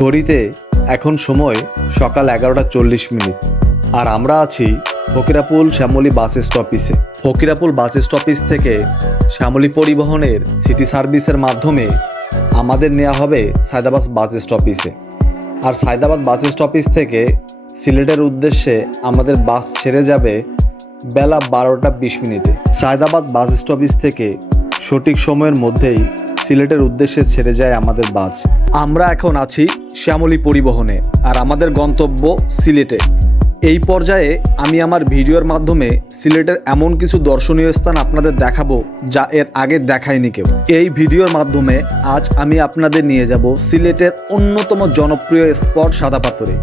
ঘড়িতে এখন সময় সকাল এগারোটা চল্লিশ মিনিট। আর আমরা আছি ফকিরাপুল শ্যামলী বাস স্টপিসে। ফকিরাপুল বাস স্টপিস থেকে শ্যামলী পরিবহনের সিটি সার্ভিসের মাধ্যমে আমাদের নেওয়া হবে সায়দাবাদ বাস স্টপিসে। আর সায়দাবাদ বাস স্টপিস থেকে সিলেটের উদ্দেশ্যে আমাদের বাস ছেড়ে যাবে বেলা বারোটা বিশ মিনিটে। সায়দাবাদ বাস স্টপিস থেকে সঠিক সময়ের মধ্যেই সিলেটের উদ্দেশ্যে ছেড়ে যায় আমাদের বাস। আমরা এখন আছি শ্যামলী পরিবহনে। আর আমাদের গন্তব্য সিলেটে। এই পর্যায়ে আমি আমার ভিডিওর মাধ্যমে সিলেটের এমন কিছু দর্শনীয় স্থান আপনাদের দেখাবো যা এর আগে দেখায়নি কেউ। এই ভিডিওর মাধ্যমে আজ আমি আপনাদের নিয়ে যাব সিলেটের অন্যতম জনপ্রিয় স্পট সাদা পাথরে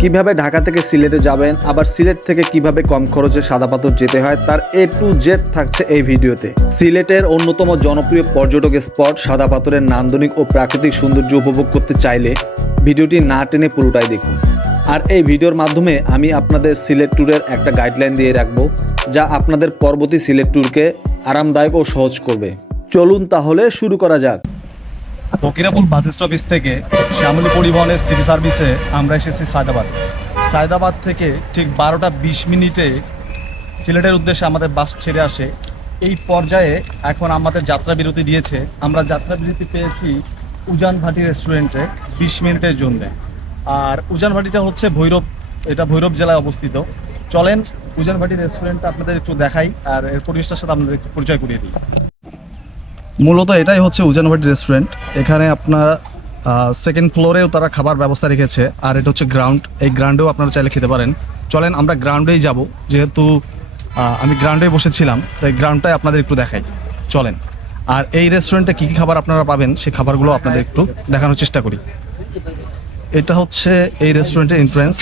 কীভাবে ঢাকা থেকে সিলেটে যাবেন, আবার সিলেট থেকে কীভাবে কম খরচে সাদা পাথর যেতে হয়, তার এ টু জেড থাকছে এই ভিডিওতে। সিলেটের অন্যতম জনপ্রিয় পর্যটক স্পট সাদা পাথরের নান্দনিক ও প্রাকৃতিক সৌন্দর্য উপভোগ করতে চাইলে ভিডিওটি না টেনে পুরোটাই দেখুন। আর এই ভিডিওর মাধ্যমে আমি আপনাদের সিলেট ট্যুরের একটা গাইডলাইন দিয়ে রাখব, যা আপনাদের পরবর্তী সিলেট ট্যুরকে আরামদায়ক ও সহজ করবে। চলুন তাহলে শুরু করা যাক। ফকিরাপুল বাস স্টপিস থেকে শ্যামলী পরিবহনের সিটি সার্ভিসে আমরা এসেছি সায়দাবাদ। সায়দাবাদ থেকে ঠিক বারোটা বিশ মিনিটে সিলেটের উদ্দেশ্যে আমাদের বাস ছেড়ে আসে। এই পর্যায়ে এখন আমাদের যাত্রা বিরতি দিয়েছে। আমরা যাত্রা বিরতি পেয়েছি উজান ভাটি রেস্টুরেন্টে বিশ মিনিটের জন্য। আর উজান ভাটিটা হচ্ছে ভৈরব, এটা ভৈরব জেলায় অবস্থিত। চলেন উজান ভাটি রেস্টুরেন্টটা আপনাদের একটু দেখাই, আর এর পরিবেশটার সাথে আপনাদের একটু পরিচয় করিয়ে দিই। মূলত এটাই হচ্ছে উজানভাটি রেস্টুরেন্ট এখানে আপনার সেকেন্ড ফ্লোরেও তারা খাবার ব্যবস্থা রেখেছে, আর এটা হচ্ছে গ্রাউন্ড এই গ্রাউন্ডেও আপনারা চাইলে খেতে পারেন। চলেন আমরা গ্রাউন্ডেই যাব, যেহেতু আমি গ্রাউন্ডে বসেছিলাম, তাই গ্রাউন্ডটাই আপনাদের একটু দেখাই। চলেন। আর এই রেস্টুরেন্টে কী কী খাবার আপনারা পাবেন, সেই খাবারগুলো আপনাদের একটু দেখানোর চেষ্টা করি। এটা হচ্ছে এই রেস্টুরেন্টের এন্ট্রেন্স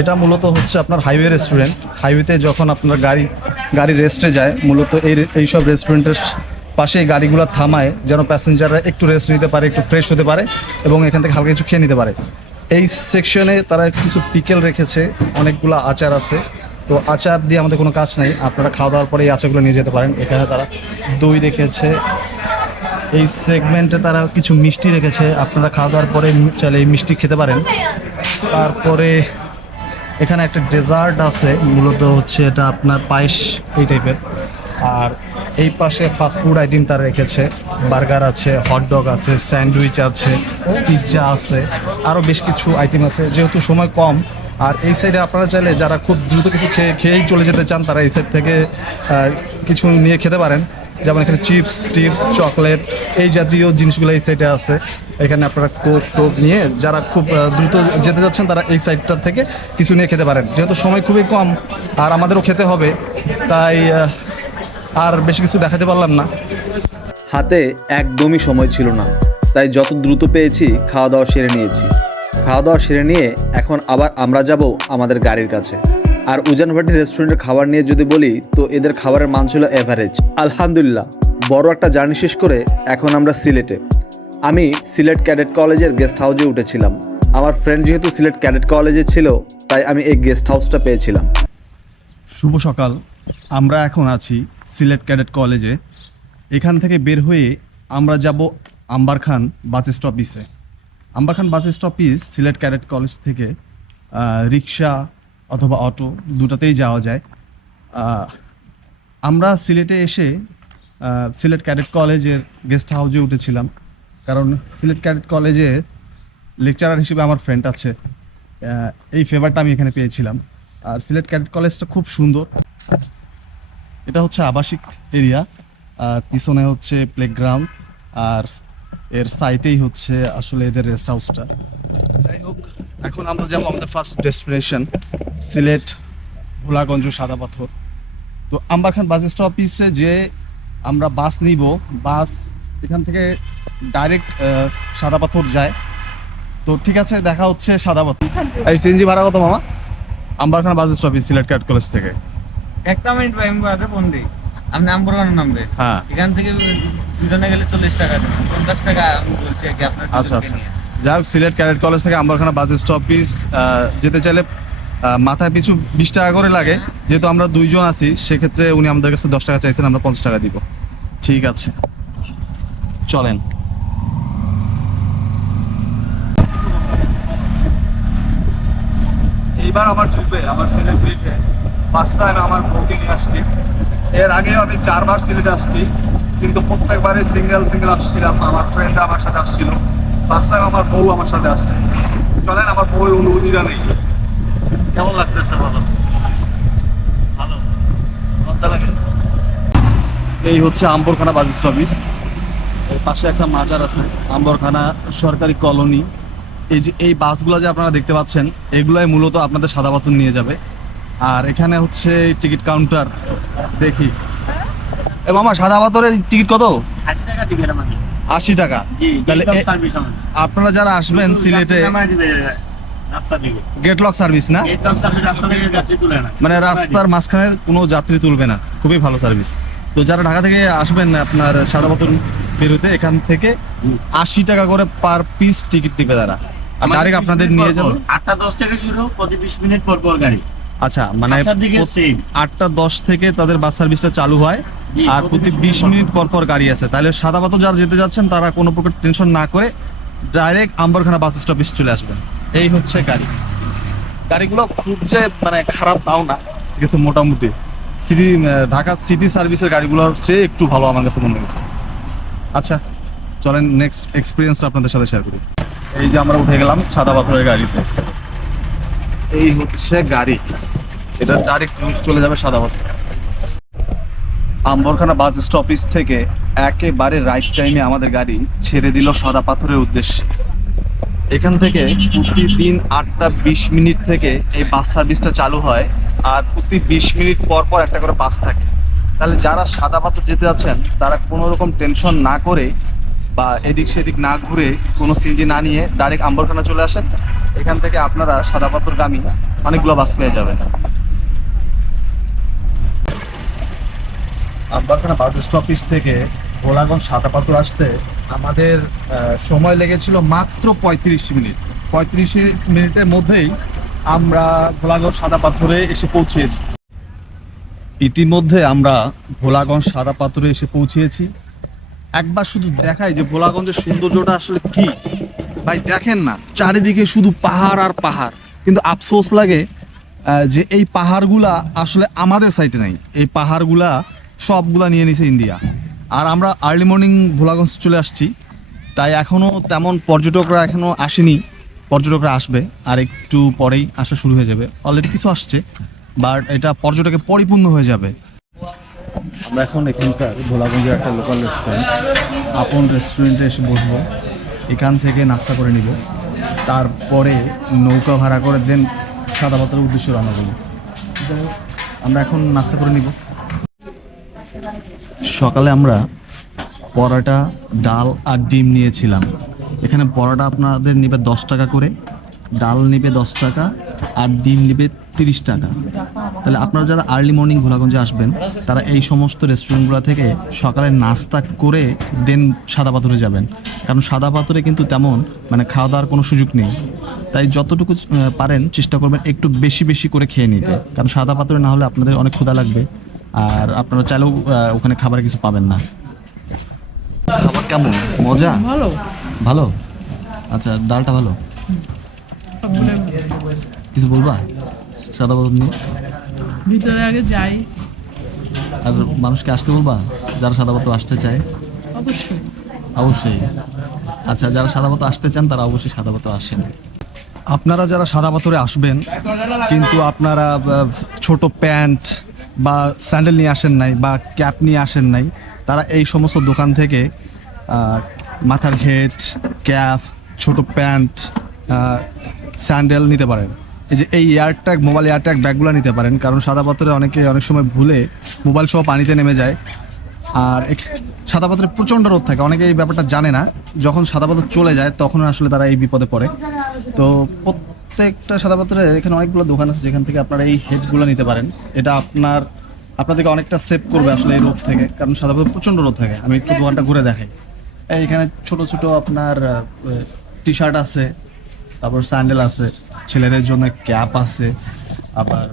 এটা মূলত হচ্ছে আপনার হাইওয়ে রেস্টুরেন্ট হাইওয়েতে যখন আপনার গাড়ি গাড়ি রেস্টে যায়, মূলত এই, এইসব রেস্টুরেন্টের পাশে গাড়িগুলো থামায়, যেন প্যাসেঞ্জাররা একটু রেস্ট নিতে পারে, একটু ফ্রেশ হতে পারে এবং এখান থেকে হালকা কিছু খেয়ে নিতে পারে। এই সেকশনে তারা কিছু পিকেল রেখেছে, অনেকগুলো আচার আছে। তো আচার দিয়ে আমাদের কোনো কাজ নাই। আপনারা খাওয়া দাওয়ার পরে এই আচারগুলো নিয়ে যেতে পারেন। এখানে তারা দই রেখেছে। এই সেগমেন্টে তারা কিছু মিষ্টি রেখেছে। আপনারা খাওয়া দাওয়ার পরে চাইলে এই মিষ্টি খেতে পারেন। তারপরে এখানে একটা ডেজার্ট আছে। মূলত হচ্ছে এটা আপনার পায়েস এই টাইপের আর এই পাশে ফাস্টফুড আইটেম তারা রেখেছে। বার্গার আছে হটডগ আছে স্যান্ডউইচ আছে পিৎজা আছে। আরও বেশ কিছু আইটেম আছে। যেহেতু সময় কম আর এই সাইডে আপনারা চাইলে যারা খুব দ্রুত কিছু খেয়ে, খেয়েই চলে যেতে চান, তারা এই সাইড থেকে কিছু নিয়ে খেতে পারেন। যেমন এখানে চিপস টিপস চকলেট এই জাতীয় জিনিসগুলো এই সাইডে আছে। এখানে আপনারা কোক, টোক নিয়ে যারা খুব দ্রুত যেতে যাচ্ছেন, তারা এই সাইডটা থেকে কিছু নিয়ে খেতে পারেন। যেহেতু সময় খুবই কম আর আমাদেরও খেতে হবে, তাই আর বেশি কিছু দেখাতে পারলাম না। হাতে একদমই সময় ছিল না, তাই যত দ্রুত পেয়েছি, খাওয়া দাওয়া সেরে নিয়েছি। খাওয়া দাওয়া সেরে নিয়ে এখন আবার আমরা যাব আমাদের গাড়ির কাছে। আর উজানভাটি রেস্টুরেন্টের খাবার নিয়ে যদি বলি, তো এদের খাবারের মান ছিল এভারেজ আলহামদুলিল্লাহ, বড় একটা জার্নি শেষ করে এখন আমরা সিলেটে। আমি সিলেট ক্যাডেট কলেজের গেস্ট হাউসে উঠেছিলাম। আমার ফ্রেন্ড যেহেতু সিলেট ক্যাডেট কলেজে ছিল, তাই আমি এই গেস্ট হাউসটা পেয়েছিলাম। শুভ সকাল। আমরা এখন আছি সিলেট ক্যাডেট কলেজে। এখান থেকে বের হয়ে আমরা যাব আম্বারখান বাস স্টপিসে আম্বারখান বাস স্টপিস সিলেট ক্যাডেট কলেজ থেকে রিক্সা অথবা অটো দুটাতেই যাওয়া যায়। আমরা সিলেটে এসে সিলেট ক্যাডেট কলেজের গেস্ট হাউসে উঠেছিলাম। কারণ সিলেট ক্যাডেট কলেজে লেকচারার হিসেবে আমার ফ্রেন্ড আছে। এই ফেভারটা আমি এখানে পেয়েছিলাম। আর সিলেট ক্যাডেট কলেজটা খুব সুন্দর। এটা হচ্ছে আবাসিক এরিয়া। আর পিছনে হচ্ছে প্লেগ্রাউন্ড আর এর সাইটেই হচ্ছে আসলে এদের রেস্ট হাউসটা যাই হোক, এখন আমরা যাব আমাদের ফার্স্ট ডেস্টিনেশন সিলেট, ভোলাগঞ্জ সাদা পাথর। তো আম্বারখান বাস স্টপিসে যে আমরা বাস নিব বাস এখান থেকে ডাইরেক্ট সাদা পাথর যায়। তো ঠিক আছে, দেখা হচ্ছে সাদা পাথর। এই সিএনজি ভাড়া কত মামা? আম্বারখান বাস স্টপিস সিলেট কাট কলেজ থেকে। একটা মিনিট ভাই, আমি ফোন দিই। আপনি নাম্বার ওয়ান নামবে হ্যাঁ। এখান থেকে দুজনে গেলে চল্লিশ টাকা পঞ্চাশ টাকা আমি বলছি আর কি আপনার আচ্ছা, আচ্ছা। যাই হোক সিলেট ক্যাডেট কলেজ থেকে আম্বারখানা বাস স্টপিস যেতে চাইলে মাথায় পিছু বিশ টাকা করে লাগে। যেহেতু আমরা দুইজন আছি সেক্ষেত্রে উনি আমাদের কাছে দশ টাকা চাইছেন আমরা পঞ্চাশ টাকা দিব। ঠিক আছে। চলেন। এইবার আমার ট্রিপে আমার সিলেট ট্রিপে টাইম আমার বউকে নিয়ে আসছি। এর আগেও আমি চারবার সিলেটে আসছি, কিন্তু প্রত্যেকবারে সিঙ্গেল সিঙ্গেল আসছিলাম। আমার ফ্রেন্ড আমার সাথে আসছিল। ফার্স্ট টাইম আমার বউ আমার সাথে আসছে। চলেন, আমার বউয়ের অনুভূতিটা নেই। কেমন লাগতেছে ভালো। লাগে। এই হচ্ছে আম্বরখানা বাস অফিস। এর পাশে একটা মাজার আছে, আম্বরখানা সরকারি কলোনি। এই যে, এই বাসগুলো যে আপনারা দেখতে পাচ্ছেন, এগুলোই মূলত আপনাদের সাদা পাথর নিয়ে যাবে। আর এখানে হচ্ছে টিকিট কাউন্টার। দেখি। এ মামা সাদা পাথরের টিকিট কত? আশি টাকা টিকিট আশি টাকা। জি তাহলে আপনারা যারা আসবেন সিলেটে সার্ভিস না? মানে রাস্তার মাঝখানে কোনো যাত্রী তুলবে না। খুবই ভালো সার্ভিস। তো যারা ঢাকা থেকে আসবেন আপনার সাদা পাথর বেরোতে এখান থেকে আশি টাকা করে পার পিস টিকিট দিবে তারা। ডাইরেক্ট আপনাদের নিয়ে যাব। আটটা দশ থেকে শুরু প্রতি বিশ মিনিট পর পর গাড়ি। আচ্ছা মানে আটটা দশ থেকে তাদের বাস সার্ভিসটা চালু হয়। আর প্রতি প্রতি 20 বিশ মিনিট পর পর গাড়ি আছে তাহলে সাদা পাথর যারা যেতে যাচ্ছেন তারা কোনো প্রকার টেনশন না করে ডাইরেক্ট আম্বরখানা বাস স্টপেজ চলে আসবেন। এই হচ্ছে গাড়ি। গাড়িগুলো খুব যে মানে খারাপ তাও না। ঠিক আছে মোটামুটি। সিটি ঢাকা সিটি সার্ভিসের গাড়িগুলো হচ্ছে একটু ভালো আমার কাছে মনে হয়েছে। আচ্ছা চলেন নেক্সট এক্সপিরিয়েন্সটা আপনাদের সাথে শেয়ার করি। এই যে আমরা উঠে গেলাম সাদা পাথরের গাড়িতে। এই হচ্ছে গাড়ি। এটা ডাইরেক্ট চলে যাবে সাদা পাথর আম্বরখানা বাস স্টপেজ থেকে একেবারে রাইট টাইমে আমাদের গাড়ি ছেড়ে দিল সাদা পাথরের উদ্দেশ্যে। এখান থেকে প্রতিদিন আটটা বিশ মিনিট থেকে এই বাস সার্ভিসটা চালু হয় আর প্রতি বিশ মিনিট পর পর একটা করে বাস থাকে। তাহলে যারা সাদা পাথর যেতে যাচ্ছেন, তারা কোনো রকম টেনশন না করে বা এদিক সেদিক না ঘুরে কোনো সিনজি না নিয়ে ডাইরেক্ট আম্বরখানা চলে আসেন। এখান থেকে আপনারা সাদা পাথরগামী অনেকগুলো বাস পেয়ে যাবেন। আব্বারখানা বাস স্টপেজ থেকে ভোলাগঞ্জ সাদাপাথর আসতে আমাদের সময় লেগেছিল মাত্র পঁয়ত্রিশ মিনিট। পঁয়ত্রিশ মিনিটের মধ্যেই আমরা ভোলাগঞ্জ সাদা পাথরে এসে পৌঁছিয়েছি। ইতিমধ্যে আমরা ভোলাগঞ্জ সাদা পাথরে এসে পৌঁছিয়েছি। একবার শুধু দেখাই যে ভোলাগঞ্জের সৌন্দর্যটা আসলে কি। ভাই, দেখেন না, চারিদিকে শুধু পাহাড় আর পাহাড়। কিন্তু আফসোস লাগে যে এই পাহাড়গুলা আসলে আমাদের সাইডে নাই। এই পাহাড়গুলা সবগুলা নিয়ে নিছে ইন্ডিয়া। আর আমরা আর্লি মর্নিং ভোলাগঞ্জ চলে আসছি। তাই এখনও তেমন পর্যটকরা এখনও আসেনি। পর্যটকরা আসবে, আর একটু পরেই আসা শুরু হয়ে যাবে। অলরেডি কিছু আসছে বাট এটা পর্যটকে পরিপূর্ণ হয়ে যাবে। আমরা এখন এখানকার ভোলাগঞ্জের একটা লোকাল রেস্টুরেন্ট আপন রেস্টুরেন্টে এসে বসবো। এখান থেকে নাস্তা করে নিব। তারপরে নৌকা ভাড়া করে দেন সাদা পাতার উদ্দেশ্যে রান্না করব আমরা এখন নাস্তা করে নিব। সকালে আমরা পরোটা, ডাল আর ডিম নিয়েছিলাম। এখানে পরোটা আপনাদের নেবে দশ টাকা করে। ডাল নেবে দশ টাকা আর ডিম নেবে তিরিশ টাকা। তাহলে আপনারা যারা আর্লি মর্নিং ভোলাগঞ্জে আসবেন তারা এই সমস্ত রেস্টুরেন্টগুলো থেকে সকালে নাস্তা করে দেন সাদা পাথরে যাবেন। কারণ সাদা পাথরে কিন্তু তেমন মানে খাওয়া দাওয়ার কোনো সুযোগ নেই। তাই যতটুকু পারেন চেষ্টা করবেন একটু বেশি বেশি করে খেয়ে নিতে। কারণ সাদা পাথরে না হলে আপনাদের অনেক ক্ষুধা লাগবে। আর আপনারা চাইলেও ওখানে খাবার কিছু পাবেন না। খাবার কেমন? মজা? ভালো। ভালো? আচ্ছা ডালটা ভালো? কিছু বলবা? সাদা পাথর নিয়ে? ভিতরে আগে যাই। আর মানুষকে আসতে বলবা? যারা সাদা পাথর আসতে চায়? অবশ্যই। অবশ্যই। আচ্ছা যারা সাদা পাথর আসতে চান তারা অবশ্যই সাদা পাথর আসেন। আপনারা যারা সাদা পাথরে আসবেন কিন্তু আপনারা ছোট প্যান্ট বা স্যান্ডেল নিয়ে আসেন নাই বা ক্যাপ নিয়ে আসেন নাই তারা এই সমস্ত দোকান থেকে মাথার হেড ক্যাপ ছোট প্যান্ট স্যান্ডেল নিতে পারেন। এই যে এই এয়ারট্যাগ মোবাইল এয়ারট্যাগ ব্যাগগুলো নিতে পারেন, কারণ সাদা পাথরে অনেকে অনেক সময় ভুলে মোবাইল সহ পানিতে নেমে যায়। আর সাদা পাথরে প্রচণ্ড রোদ থাকে, অনেকে এই ব্যাপারটা জানে না। যখন সাদা পাথর চলে যায়, তখন আসলে তারা এই বিপদে পড়ে। তো প্রত্যেকটা সাদা পাথরের এখানে অনেকগুলো দোকান আছে, যেখান থেকে আপনারা এই হেডগুলো নিতে পারেন। এটা আপনার আপনাদেরকে অনেকটা সেভ করবে আসলে এই রোদ থেকে, কারণ সাদা পাথর প্রচণ্ড রোদ থাকে। আমি একটু দোকানটা ঘুরে দেখাই। এখানে ছোট ছোট আপনার টি শার্ট আছে। তারপর স্যান্ডেল আছে, ছেলেদের জন্য ক্যাপ আছে, আবার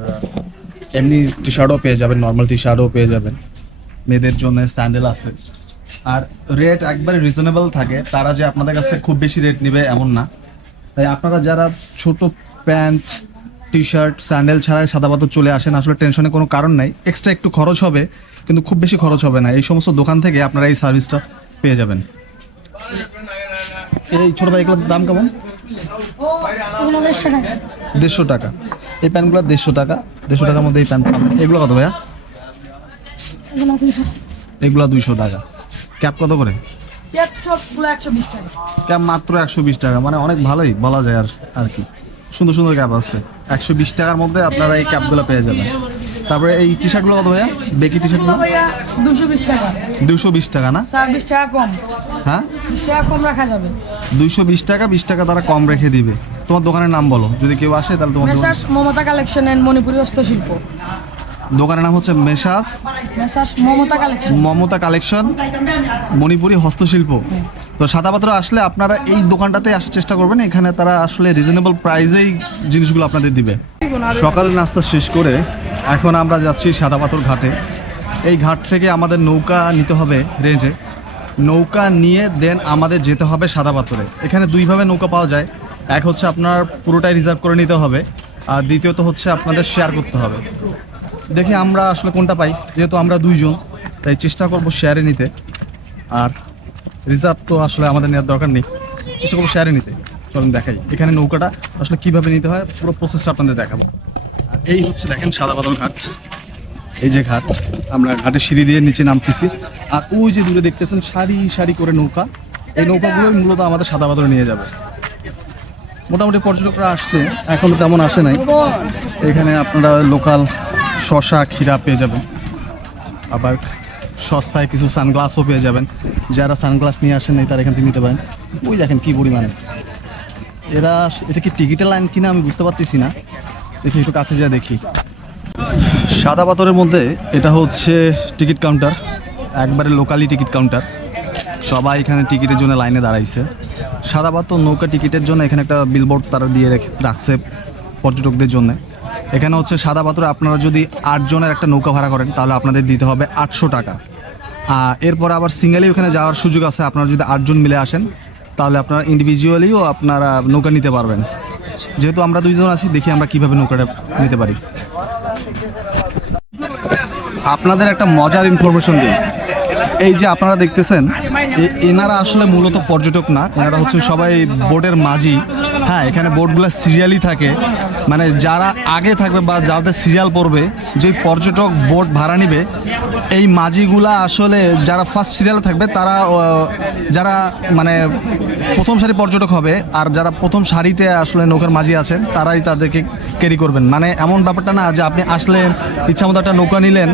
এমনি টি শার্টও পেয়ে যাবেন নর্মাল টি শার্টও পেয়ে যাবেন। মেয়েদের জন্য স্যান্ডেল আছে। আর রেট একবারে রিজনেবল থাকে, তারা যে আপনাদের কাছ খুব বেশি রেট নেবে এমন না। তাই আপনারা যারা ছোট প্যান্ট টি শার্ট স্যান্ডেল ছাড়াই সাদা পাথর চলে আসেন, আসলে টেনশনের কোনো কারণ নাই। এক্সট্রা একটু খরচ হবে, কিন্তু খুব বেশি খরচ হবে না। এই সমস্ত দোকান থেকে আপনারা এই সার্ভিসটা পেয়ে যাবেন। এই ছোটো ভাই এগুলোর দাম কেমন? দেড়শো টাকা। এই প্যান্টগুলো দেড়শো টাকা। দেড়শো টাকার মধ্যে এই প্যান্ট পাবেন এগুলো কত ভাইয়া? এগুলো দুইশো। টাকা। ক্যাপ কত করে? ক্যাপ মাত্র একশো বিশ টাকা। মানে অনেক ভালোই বলা যায় আর আর কি। সুন্দর সুন্দর ক্যাপ আছে। একশো বিশ টাকার মধ্যে আপনারা এই ক্যাপগুলো পেয়ে যাবেন। তারপরে এই টি শার্টগুলো কত ভাইয়া? বেকি টি শার্টগুলো দুশো বিশ টাকা। দুশো বিশ টাকা না? স্যার বিশ টাকা কম। হ্যাঁ? বিশ টাকা কম রাখা যাবে। দুইশো বিশ টাকা বিশ টাকা তারা কম রেখে দিবে। তোমার দোকানের নাম বলো। যদি কেউ আসে তাহলে তোমার messrs Mamata collection and Manipuri হস্তশিল্প। দোকানের নাম হচ্ছে messrs messrs Mamata collection. Mamata collection Manipuri হস্তশিল্প। তো সাদা পাত্র আসলে আপনারা এই দোকানটাতে আসার চেষ্টা করবেন। এখানে তারা আসলে রিজনেবল প্রাইসেই জিনিসগুলো আপনাদের দিবে। সকালের নাস্তা শেষ করে এখন আমরা যাচ্ছি সাদা পাথর ঘাটে। এই ঘাট থেকে আমাদের নৌকা নিতে হবে রেঞ্জে। নৌকা নিয়ে দেন আমাদের যেতে হবে সাদা পাথরে এখানে দুইভাবে নৌকা পাওয়া যায়। এক হচ্ছে আপনার পুরোটাই রিজার্ভ করে নিতে হবে। আর দ্বিতীয়ত হচ্ছে আপনাদের শেয়ার করতে হবে। দেখি আমরা আসলে কোনটা পাই। যেহেতু আমরা দুইজন, তাই চেষ্টা করব শেয়ারে নিতে। আর রিজার্ভ তো আসলে আমাদের নেওয়ার দরকার নেই। চেষ্টা করব শেয়ারে নিতে। চলুন দেখাই। এখানে নৌকাটা আসলে কীভাবে নিতে হয়, পুরো প্রসেসটা আপনাদের দেখাবো। এই হচ্ছে দেখেন সাদা বাদল ঘাট। এই যে ঘাট, আমরা ঘাটের সিঁড়ি দিয়ে নিচে নামতেছি। আর ওই যে দূরে দেখতেছেন সারি সারি করে নৌকা। এই নৌকাগুলোই মূলত আমাদের সাদা বাদল নিয়ে যাবে। মোটামুটি পর্যটকরা আসছে, এখনও তেমন আসে নাই। এখানে আপনারা লোকাল শশা, ক্ষীরা পেয়ে যাবেন। আবার সস্তায় কিছু সানগ্লাসও পেয়ে যাবেন। যারা সানগ্লাস নিয়ে আসেন নাই, তারা এখান থেকে নিতে পারেন। ওই দেখেন কী পরিমাণে। এরা, এটা কি টিকিটের লাইন কিনা আমি বুঝতে পারতেছি না। দেখি একটু কাছে যা দেখি। সাদা পাথরের মধ্যে এটা হচ্ছে টিকিট কাউন্টার, একবারে লোকালি টিকিট কাউন্টার। সবাই এখানে টিকিটের জন্য লাইনে দাঁড়াইছে। সাদা পাথর নৌকা টিকিটের জন্য এখানে একটা বিলবোর্ড তারা দিয়ে রেখে রাখছে পর্যটকদের জন্য। এখানে হচ্ছে সাদা পাথরে, আপনারা যদি আটজনের একটা নৌকা ভাড়া করেন, তাহলে আপনাদের দিতে হবে আটশো টাকা। এরপর আবার সিঙ্গেলি ওখানে যাওয়ার সুযোগ আছে, আপনারা যদি আটজন মিলে আসেন, তাহলে আপনারা ইন্ডিভিজুয়ালিও আপনারা নৌকা নিতে পারবেন। যেহেতু আমরা দুইজন আছি, দেখি আমরা কীভাবে নৌকাটা নিতে পারি। আপনাদের একটা মজার ইনফরমেশন দিই। এই যে আপনারা দেখতেছেন এনারা আসলে মূলত পর্যটক না, এনারা হচ্ছে সবাই বোটের মাঝি। হ্যাঁ এখানে বোটগুলো সিরিয়ালই থাকে। মানে যারা আগে থাকবে বা যাদের সিরিয়াল পড়বে যে পর্যটক বোট ভাড়া নিবে, এই মাঝিগুলা আসলে যারা ফার্স্ট সিরিয়ালে থাকবে, তারা যারা মানে প্রথম সারি পর্যটক হবে, আর যারা প্রথম সারিতে আসলে নৌকার মাঝি আছেন, তারাই তাদেরকে ক্যারি করবেন। মানে এমন ব্যাপারটা না যে আপনি আসলেন ইচ্ছা মতো একটা নৌকা নিলেন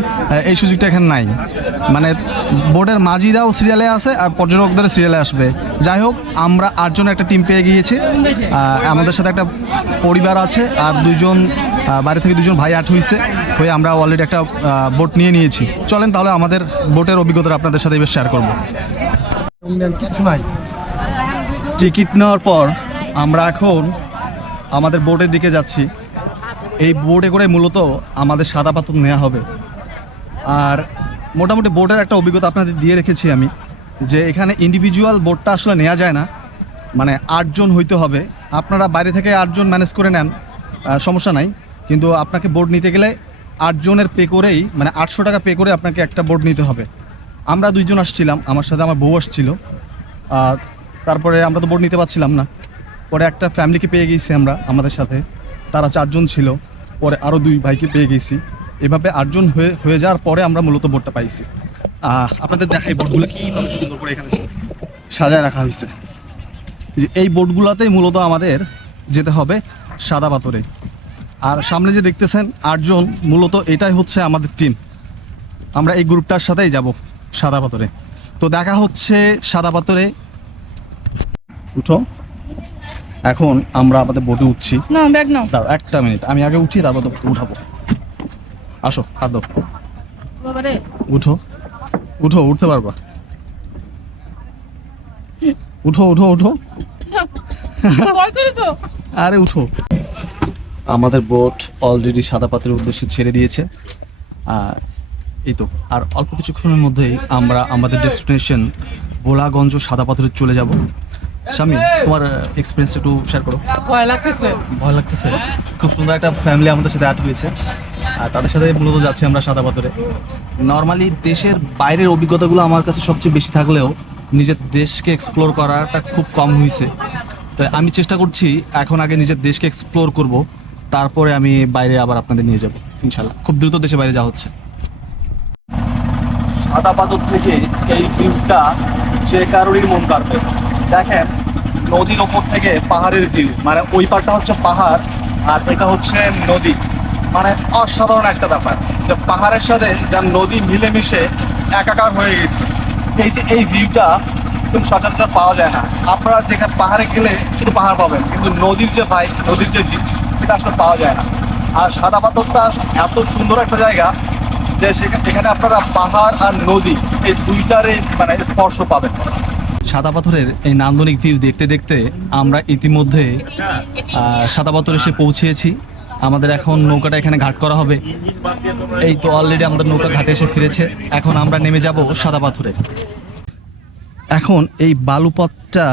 এই সুযোগটা এখানে নাই। মানে বোর্ডের মাঝিরাও সিরিয়ালে আছে, আর পর্যটকদের সিরিয়ালে আসবে। যাই হোক, আমরা আটজন একটা টিম পেয়ে গিয়েছি। আমাদের সাথে একটা পরিবার আছে, আর দুজন বাইরে থেকে দুজন ভাই আট হয়েছে হয়ে আমরা অলরেডি একটা বোট নিয়ে নিয়েছি। চলেন তাহলে আমাদের বোটের অভিজ্ঞতা আপনাদের সাথে এবার শেয়ার করব। টিকিট নেওয়ার পর আমরা এখন আমাদের বোটের দিকে যাচ্ছি। এই বোটে করে মূলত আমাদের সাদা পাথর নেওয়া হবে। আর মোটামুটি বোটের একটা অভিজ্ঞতা আপনাদের দিয়ে রেখেছি আমি, যে এখানে ইন্ডিভিজুয়াল বোটটা আসলে নেওয়া যায় না। মানে আটজন হইতে হবে। আপনারা বাইরে থেকে আটজন ম্যানেজ করে নেন সমস্যা নাই। কিন্তু আপনাকে বোর্ড নিতে গেলে আটজনের পে করেই মানে আটশো টাকা পে করে আপনাকে একটা বোর্ড নিতে হবে। আমরা দুইজন আসছিলাম, আমার সাথে আমার বউ আসছিল। তারপরে আমরা তো বোর্ড নিতে পারছিলাম না। পরে একটা ফ্যামিলিকে পেয়ে গেছি আমরা, আমাদের সাথে। তারা চারজন ছিল, পরে আরও দুই ভাইকে পেয়ে গেছি। এভাবে আটজন হয়ে হয়ে যাওয়ার পরে আমরা মূলত বোর্ডটা পাইছি। আপনাদের দেখাই বোটগুলো কীভাবে সুন্দর করে এখানে সাজায় রাখা হয়েছে। যে এই বোর্ডগুলোতেই মূলত আমাদের যেতে হবে সাদা পাথরে। আর সামনে যে দেখতেছেন, আটজন মূলত এটাই হচ্ছে আমাদের টিম আমরা এই গ্রুপটার সাথেই যাব সাদা পাথরে। তো দেখা হচ্ছে সাদা পাথরে উঠো। এখন আমরা আমাদের বোটে উঠছি। না ব্যাগ নাও। দাও একটা মিনিট আমি আগে উঠি তারপর তো উঠাবো। আসো হাত দাও উঠো। উঠো উঠতে পারবা। উঠো উঠো উঠো। আরে উঠো। আমাদের বোট অলরেডি সাদা পাত্রের উদ্দেশ্যে ছেড়ে দিয়েছে। আর এই তো আর অল্প কিছুক্ষণের মধ্যেই আমরা আমাদের ডেস্টিনেশন ভোলাগঞ্জ সাদা পাথরে চলে যাব। স্বামী তোমার এক্সপিরিয়েন্স একটু শেয়ার করো। ভয় লাগতেছে। ভয় লাগতেছে। খুব সুন্দর একটা ফ্যামিলি আমাদের সাথে অ্যাড হয়েছে। আর তাদের সাথে মূলত যাচ্ছি আমরা সাদা পাথরে। নর্মালি দেশের বাইরের অভিজ্ঞতাগুলো আমার কাছে সবচেয়ে বেশি থাকলেও নিজের দেশকে এক্সপ্লোর করাটা খুব কম হয়েছে। তো আমি চেষ্টা করছি এখন আগে নিজের দেশকে এক্সপ্লোর করব তারপরে আমি বাইরে আবার আপনাদের নিয়ে যাব ইনশাল্লাহ খুব দ্রুত দেশে বাইরে যাওয়া হচ্ছে। সাদা পাথর থেকে এই ভিউটা যে কারোরই মন কাটবে দেখেন, নদীর ওপর থেকে পাহাড়ের ভিউ মানে ওই পারটা হচ্ছে পাহাড় আর এটা হচ্ছে নদী। মানে অসাধারণ একটা ব্যাপার যে পাহাড়ের সাথে যার নদী মিলেমিশে একাকার হয়ে গেছে। এই যে এই ভিউটা কিন্তু সচরাচর পাওয়া যায় না। আপনারা যেখানে পাহাড়ে গেলে শুধু পাহাড় পাবেন, কিন্তু নদীর যে ভাই নদীর যে ভিউ সেটা আসলে পাওয়া যায় না। আর সাদা পাথরটা এত সুন্দর একটা জায়গা যে সেখানে এখানে আপনারা পাহাড় আর নদী এই দুইটারে মানে স্পর্শ পাবেন। সাদা পাথরের এই নান্দনিক ভিউ দেখতে দেখতে আমরা ইতিমধ্যে সাদা পাথর এসে পৌঁছেছি। আমাদের এখন নৌকাটা এখানে ঘাট করা হবে। এই তো অলরেডি আমাদের নৌকা ঘাটে এসে ফিরেছে। এখন আমরা নেমে যাব সাদা পাথরে। এখন এই বালুপথটা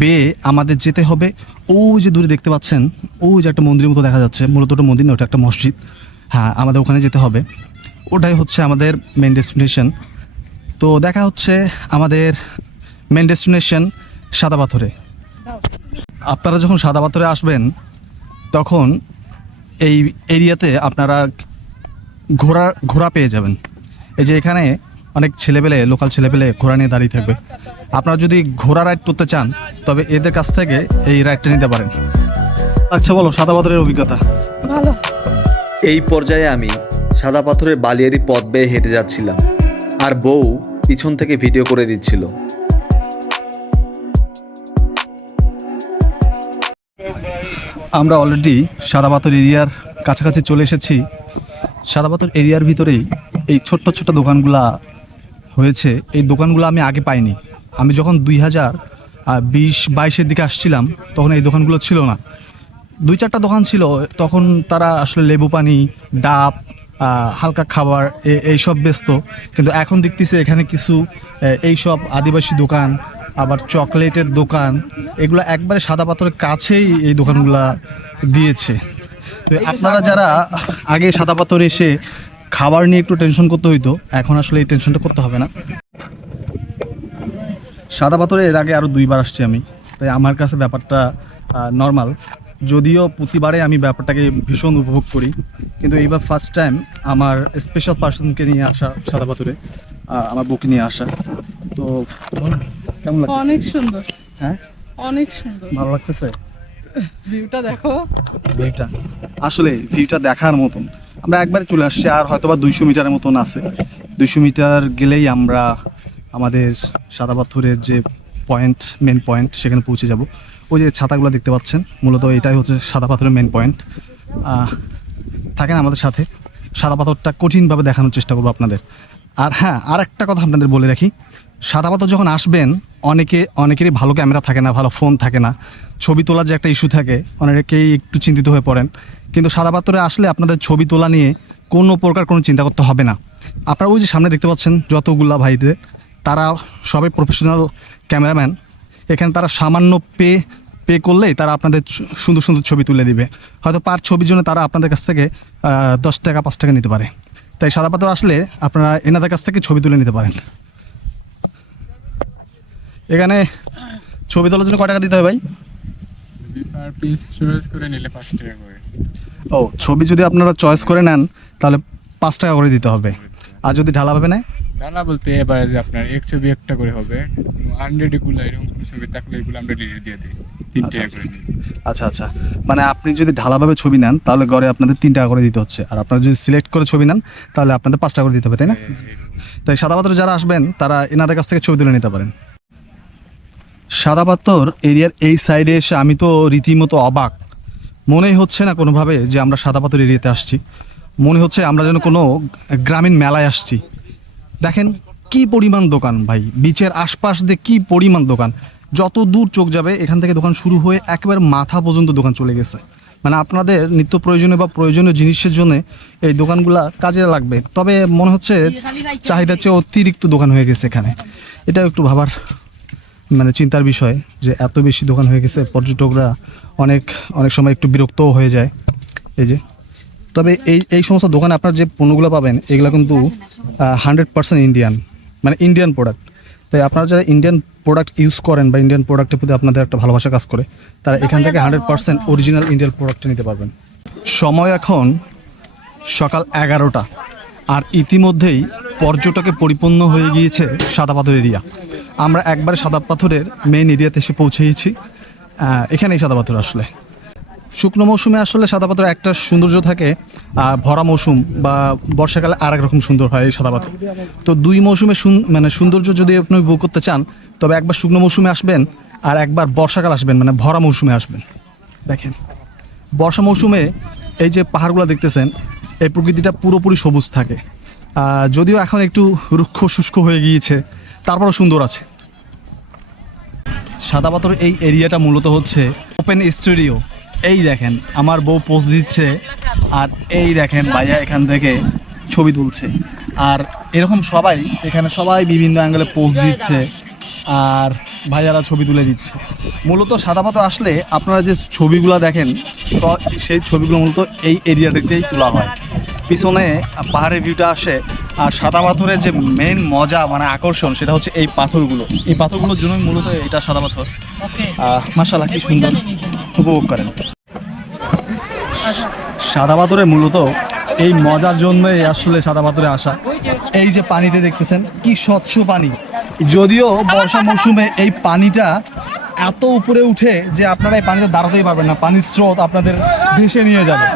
বেয়ে আমাদের যেতে হবে। ওই যে দূরে দেখতে পাচ্ছেন, ওই যে একটা মন্দিরের মতো দেখা যাচ্ছে। মূলত ওটা মন্দির না, ওটা একটা মসজিদ। হ্যাঁ আমাদের ওখানে যেতে হবে। ওটাই হচ্ছে আমাদের মেন ডেস্টিনেশন তো দেখা হচ্ছে আমাদের মেন ডেস্টিনেশন সাদা পাথরে। আপনারা যখন সাদা পাথরে আসবেন তখন এই এরিয়াতে আপনারা ঘোড়া ঘোড়া পেয়ে যাবেন। এই যে এখানে অনেক ছেলেপেলে লোকাল ছেলেপেলে ঘোড়া নিয়ে দাঁড়িয়ে থাকবে। আপনারা যদি ঘোড়া রাইড করতে চান তবে এদের কাছ থেকে এই রাইডটা নিতে পারেন। আচ্ছা বলো সাদা পাথরের অভিজ্ঞতা। ভালো। এই পর্যায়ে আমি সাদা পাথরের বালিয়ারি পথ বেয়ে হেঁটে যাচ্ছিলাম। আর বউ পিছন থেকে ভিডিও করে দিচ্ছিল। আমরা অলরেডি সাদা পাথর এরিয়ার কাছাকাছি চলে এসেছি। সাদা পাথর এরিয়ার ভিতরেই এই ছোট্ট ছোট্ট দোকানগুলা হয়েছে। এই দোকানগুলো আমি আগে পাইনি। আমি যখন দুই হাজার বিশ, বাইশের দিকে আসছিলাম, তখন এই দোকানগুলো ছিল না। দুই চারটা দোকান ছিল, তখন তারা আসলে লেবু পানি, ডাব হালকা খাবার এ- এইসব ব্যস্ত। কিন্তু এখন দেখতেছি এখানে কিছু এইসব আদিবাসী দোকান আবার চকলেটের দোকান এগুলো একবারে সাদা পাথরের কাছেই এই দোকানগুলা দিয়েছে। তো আপনারা যারা আগে সাদা পাথর এসে খাবার নিয়ে একটু টেনশন করতে হইতো এখন আসলে এই টেনশনটা করতে হবে না। সাদা পাথরে এর আগে আরও দুইবার আসছি আমি তাই আমার কাছে ব্যাপারটা নর্মাল যদিও প্রতিবারে আমি ব্যাপারটাকে ভীষণ উপভোগ করি কিন্তু এইবার ফার্স্ট টাইম আমার স্পেশাল পার্সনকে নিয়ে আসা সাদা পাথরে আমার বুকে নিয়ে আসা। তো কেমন লাগছে অনেক সুন্দর। হ্যাঁ? অনেক সুন্দর। ভালো লাগতেছে? ভিউটা দেখো। ভিউটা? আসলে ভিউটা দেখার মতন। আমরা একবারে চলে আসছি আর হয়তো বা দুইশো মিটারের মতন আছে। দুইশো মিটার গেলেই আমরা আমাদের সাদা পাথরের যে পয়েন্ট মেন পয়েন্ট সেখানে পৌঁছে যাব। ওই যে ছাতাগুলো দেখতে পাচ্ছেন, মূলত এটাই হচ্ছে সাদা পাথরের মেন পয়েন্ট থাকেন আমাদের সাথে, সাদা পাথরটা কঠিনভাবে দেখানোর চেষ্টা করব আপনাদের। আর হ্যাঁ আর একটা কথা আপনাদের বলে রাখি, সাদা পাথর যখন আসবেন, অনেকে, অনেকেরই ভালো ক্যামেরা থাকে না, ভালো ফোন থাকে না। ছবি তোলার যে একটা ইস্যু থাকে, অনেকেই একটু চিন্তিত হয়ে পড়েন। কিন্তু সাদা পাথরে আসলে আপনাদের ছবি তোলা নিয়ে কোনো প্রকার কোনো চিন্তা করতে হবে না। আপনারা ওই যে সামনে দেখতে পাচ্ছেন, যতগুলা ভাইদের, তারা সবাই প্রফেশনাল ক্যামেরাম্যান এখানে তারা সামান্য পে পে করলেই তারা আপনাদের সুন্দর সুন্দর ছবি তুলে দিবে। হয়তো পার ছবির জন্য তারা আপনাদের কাছ থেকে দশ টাকা পাঁচ টাকা নিতে পারে। তাই সাদা পাথর আসলে আপনারা এনাদের কাছ থেকে ছবি তুলে নিতে পারেন। এখানে ছবি তোলার জন্য কয় টাকা দিতে হয় ভাই? পার পিস করে নিলে পাঁচ টাকা করে। ও ছবি যদি আপনারা চয়েস করে নেন তাহলে পাঁচ টাকা করে দিতে হবে। আর যদি ঢালাভাবে নেয়? জানা বলতে এবারে যে আপনার এক ছবি একটা করে হবে। হান্ড্রেড এগুলো এরকম ছবি থাকলে এগুলো আমরা ডিলিট দিয়ে দিই। তিন আচ্ছা, টাকা করে নিই। আচ্ছা আচ্ছা। মানে আপনি যদি ঢালাভাবে ছবি নেন তাহলে গড়ে আপনাদের তিন টাকা করে দিতে হচ্ছে। আর আপনারা যদি সিলেক্ট করে ছবি নেন তাহলে আপনাদের পাঁচ টাকা করে দিতে হবে তাই না? তাই সাদা পাথর যারা আসবেন তারা এনাদের কাছ থেকে ছবি তুলে নিতে পারেন। সাদা পাথর এরিয়ার এই সাইডে এসে আমি তো রীতিমতো অবাক। মনেই হচ্ছে না কোনোভাবে যে আমরা সাদা পাথর এরিয়াতে আসছি। মনে হচ্ছে আমরা যেন কোনো গ্রামীণ মেলায় আসছি। দেখেন কি পরিমাণ দোকান ভাই। বিচের আশপাশ দিয়ে কি পরিমাণ দোকান। যত দূর চোখ যাবে, এখান থেকে দোকান শুরু হয়ে একেবারে মাথা পর্যন্ত দোকান চলে গেছে। মানে আপনাদের নিত্য প্রয়োজনীয় বা প্রয়োজনীয় জিনিসের জন্য এই দোকানগুলা কাজে লাগবে। তবে মনে হচ্ছে চাহিদার চেয়ে অতিরিক্ত দোকান হয়ে গেছে এখানে। এটা একটু ভাবার মানে চিন্তার বিষয় যে এত বেশি দোকান হয়ে গেছে, পর্যটকরা অনেক অনেক সময় একটু বিরক্তও হয়ে যায়। এই যে, তবে এই এই সমস্ত দোকানে আপনার যে পণ্যগুলো পাবেন, এগুলো কিন্তু হান্ড্রেড পার্সেন্ট ইন্ডিয়ান মানে ইন্ডিয়ান প্রোডাক্ট তাই আপনারা যারা ইন্ডিয়ান প্রোডাক্ট ইউজ করেন বা ইন্ডিয়ান প্রোডাক্টের প্রতি আপনাদের একটা ভালোবাসা কাজ করে তারা এখান থেকে হান্ড্রেড পার্সেন্ট অরিজিনাল ইন্ডিয়ান প্রোডাক্টটা নিতে পারবেন। সময় এখন সকাল এগারোটা আর ইতিমধ্যেই পর্যটকে পরিপূর্ণ হয়ে গিয়েছে সাদা পাথর এরিয়া। আমরা একবারে সাদা পাথরের মেইন এরিয়াতে এসে পৌঁছেছি এখানেই সাদা পাথর আসলে। শুকনো মৌসুমে আসলে সাদা পাথর একটা সৌন্দর্য থাকে, আর ভরা মৌসুম বা বর্ষাকালে আর এক রকম সুন্দর হয় এই সাদা পাথর। তো দুই মৌসুমে মানে সৌন্দর্য যদি আপনি উপভোগ করতে চান, তবে একবার শুকনো মৌসুমে আসবেন আর একবার বর্ষাকাল আসবেন মানে ভরা মৌসুমে আসবেন। দেখেন, বর্ষা মৌসুমে এই যে পাহাড়গুলো দেখতেছেন, এই প্রকৃতিটা পুরোপুরি সবুজ থাকে। যদিও এখন একটু রুক্ষ শুষ্ক হয়ে গিয়েছে, তারপরও সুন্দর আছে। সাদা পাথর এই এরিয়াটা মূলত হচ্ছে ওপেন স্টুডিও। এই দেখেন আমার বউ পোজ দিচ্ছে আর এই দেখেন ভাইয়া এখান থেকে ছবি তুলছে। আর এরকম সবাই এখানে সবাই বিভিন্ন অ্যাঙ্গেলে পোজ দিচ্ছে আর ভাইয়ারা ছবি তুলে দিচ্ছে। মূলত সাদা পাথর আসলে আপনারা যে ছবিগুলো দেখেন সেই ছবিগুলো মূলত এই এরিয়াটাতেই তোলা হয়। পিছনে পাহাড়ের ভিউটা আসে আর সাদা পাথরের যে মেন মজা মানে আকর্ষণ সেটা হচ্ছে এই পাথরগুলো। এই পাথরগুলোর জন্যই মূলত এটা সাদা পাথর মাসাল্লাহ কি সুন্দর। উপভোগ করেন। সাদা পাথরে মূলত এই মজার জন্যই আসলে সাদা পাথরে আসা। এই যে পানিতে দেখতেছেন, কি স্বচ্ছ পানি। যদিও বর্ষা মৌসুমে এই পানিটা এত উপরে উঠে যে আপনারা এই পানিতে দাঁড়াতেই পারবেন না, পানির স্রোত আপনাদের ভেসে নিয়ে যাবে।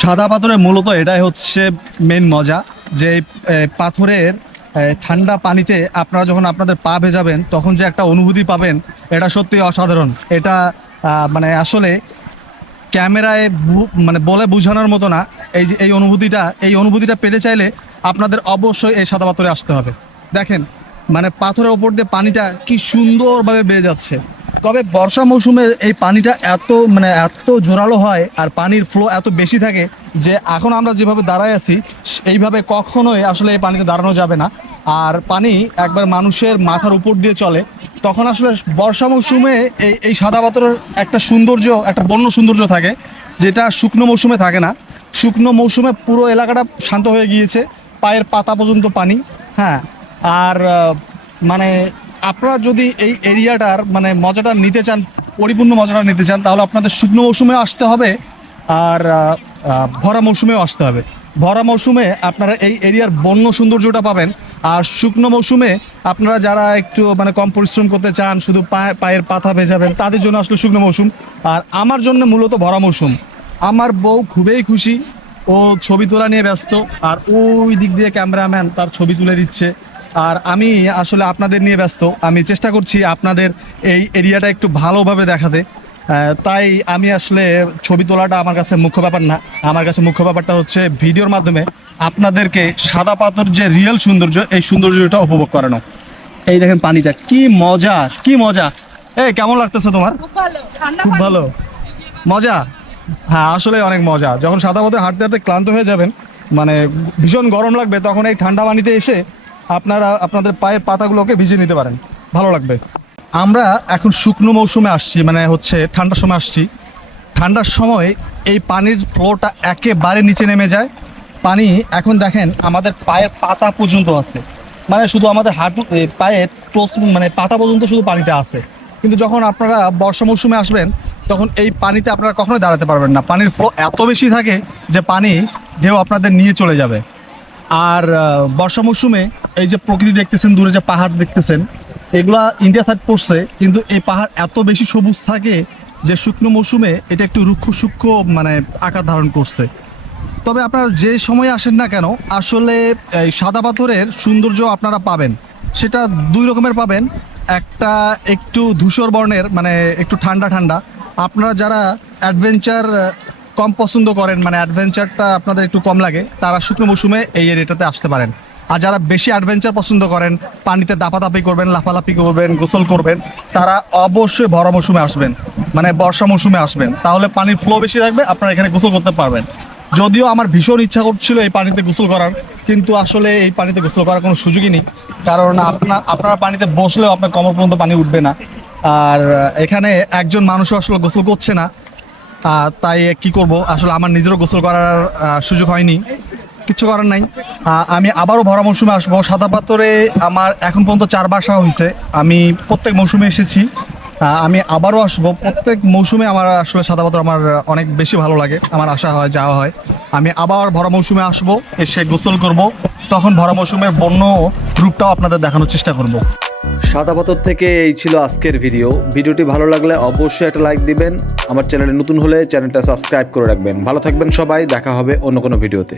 সাদা পাথরে মূলত এটাই হচ্ছে মেন মজা, যে পাথরের ঠান্ডা পানিতে আপনারা যখন আপনাদের পা ভেজাবেন, তখন যে একটা অনুভূতি পাবেন, এটা সত্যি অসাধারণ। এটা মানে আসলে ক্যামেরায় মানে বলে বোঝানোর মতো না। এই যে, এই অনুভূতিটা এই অনুভূতিটা পেতে চাইলে আপনাদের অবশ্যই এই সাদা পাথরে আসতে হবে। দেখেন মানে পাথরের ওপর দিয়ে পানিটা কি সুন্দরভাবে বেয়ে যাচ্ছে। তবে বর্ষা মৌসুমে এই পানিটা এত মানে এত জোরালো হয় আর পানির ফ্লো এত বেশি থাকে যে এখন আমরা যেভাবে দাঁড়ায় আছি, এইভাবে কখনোই আসলে এই পানিতে দাঁড়ানো যাবে না। আর পানি একবার মানুষের মাথার উপর দিয়ে চলে তখন আসলে বর্ষা মৌসুমে এই এই সাদা পাথরের একটা সৌন্দর্য, একটা বন্য সৌন্দর্য থাকে, যেটা শুকনো মৌসুমে থাকে না। শুকনো মৌসুমে পুরো এলাকাটা শান্ত হয়ে গিয়েছে, পায়ের পাতা পর্যন্ত পানি হ্যাঁ। আর মানে আপনারা যদি এই এরিয়াটার মানে মজাটা নিতে চান, পরিপূর্ণ মজাটা নিতে চান, তাহলে আপনাদের শুকনো মৌসুমে আসতে হবে, আর ভরা মৌসুমেও আসতে হবে। ভরা মৌসুমে আপনারা এই এরিয়ার বন্য সৌন্দর্যটা পাবেন। আর শুকনো মৌসুমে আপনারা যারা একটু মানে কম পরিশ্রম করতে চান, শুধু পায়ে- পায়ের পাতা ভেজাবেন, তাদের জন্য আসলে শুকনো মৌসুম। আর আমার জন্য মূলত ভরা মৌসুম। আমার বউ খুবই খুশি। ও ছবি তোলা নিয়ে ব্যস্ত। আর ওই দিক দিয়ে ক্যামেরাম্যান তার ছবি তুলে দিচ্ছে। আর আমি আসলে আপনাদের নিয়ে ব্যস্ত। আমি চেষ্টা করছি আপনাদের এই এরিয়াটা একটু ভালোভাবে দেখাতে। তাই আমি আসলে ছবি তোলাটা আমার কাছে মুখ্য ব্যাপার না। আমার কাছে মুখ্য ব্যাপারটা হচ্ছে ভিডিওর মাধ্যমে আপনাদেরকে সাদা পাথর যে রিয়েল সৌন্দর্য এই সৌন্দর্যটা উপভোগ করানো। এই দেখেন পানিটা কি মজা কি মজা। এই কেমন লাগতেছে তোমার? খুব ভালো মজা? হ্যাঁ আসলে অনেক মজা। যখন সাদা পথে হাঁটতে হাঁটতে ক্লান্ত হয়ে যাবেন মানে ভীষণ গরম লাগবে তখন এই ঠান্ডা পানিতে এসে আপনারা আপনাদের পায়ের পাতাগুলোকে ভিজিয়ে নিতে পারেন। ভালো লাগবে। আমরা এখন শুকনো মৌসুমে আসছি মানে হচ্ছে ঠান্ডার সময় আসছি। ঠান্ডার সময় এই পানির ফ্লোটা একেবারে নিচে নেমে যায়। পানি, এখন দেখেন আমাদের পায়ের পাতা পর্যন্ত আছে। মানে শুধু আমাদের হাঁটু পায়ের টোস মানে পাতা পর্যন্ত শুধু পানিতে আছে। কিন্তু যখন আপনারা বর্ষা মৌসুমে আসবেন, তখন এই পানিতে আপনারা কখনোই দাঁড়াতে পারবেন না। পানির ফ্লো এত বেশি থাকে যে পানি ঢেউ আপনাদের নিয়ে চলে যাবে। আর বর্ষা মৌসুমে এই যে প্রকৃতি দেখতেছেন, দূরে যে পাহাড় দেখতেছেন এগুলা ইন্ডিয়া সাইড পড়ছে, কিন্তু এই পাহাড় এত বেশি সবুজ থাকে যে শুকনো মৌসুমে এটা একটু রুক্ষ সূক্ষ্ম মানে আকার ধারণ করছে। তবে আপনারা যে সময় আসেন না কেন, আসলে এই সাদা পাথরের সৌন্দর্য আপনারা পাবেন। সেটা দুই রকমের পাবেন। একটা একটু ধূসর বর্ণের মানে একটু ঠান্ডা ঠান্ডা। আপনারা যারা অ্যাডভেঞ্চার কম পছন্দ করেন মানে অ্যাডভেঞ্চারটা আপনাদের একটু কম লাগে, তারা শুকনো মৌসুমে এই এরিয়াটাতে আসতে পারেন। আর যারা বেশি অ্যাডভেঞ্চার পছন্দ করেন, পানিতে দাপাদাপি করবেন, লাফালাফি করবেন, গোসল করবেন, তারা অবশ্যই ভরা মৌসুমে আসবেন। মানে বর্ষা মৌসুমে আসবেন। তাহলে পানির ফ্লো বেশি থাকবে, আপনারা এখানে গোসল করতে পারবেন। যদিও আমার ভীষণ ইচ্ছা করছিল এই পানিতে গোসল করার, কিন্তু আসলে এই পানিতে গোসল করার কোনো সুযোগই নেই। কারণ আপনার, আপনারা পানিতে বসলেও আপনার কমর পর্যন্ত পানি উঠবে না। আর এখানে একজন মানুষও আসলে গোসল করছে না। তাই কি করব? আসলে আমার নিজেরও গোসল করার সুযোগ হয়নি। কিছু করার নাই। আমি আবারও ভরা মৌসুমে আসব। সাদা পাথরে আমার এখন পর্যন্ত চার বাসা হয়েছে। আমি প্রত্যেক মৌসুমে এসেছি। আমি আবারও আসব। প্রত্যেক মৌসুমে আমার আসলে সাদা পাথর আমার অনেক বেশি ভালো লাগে। আমার আশা হয়, যাওয়া হয়। আমি আবার ভরা মৌসুমে আসব, এসে গোসল করব। তখন ভরা মৌসুমের বন্য রূপটাও আপনাদের দেখানোর চেষ্টা করব। সাদা পাথর থেকে এই ছিল আজকের ভিডিও। ভিডিওটি ভালো লাগলে অবশ্যই একটা লাইক দিবেন। আমার চ্যানেলে নতুন হলে চ্যানেলটা সাবস্ক্রাইব করে রাখবেন। ভালো থাকবেন সবাই। দেখা হবে অন্য কোনো ভিডিওতে।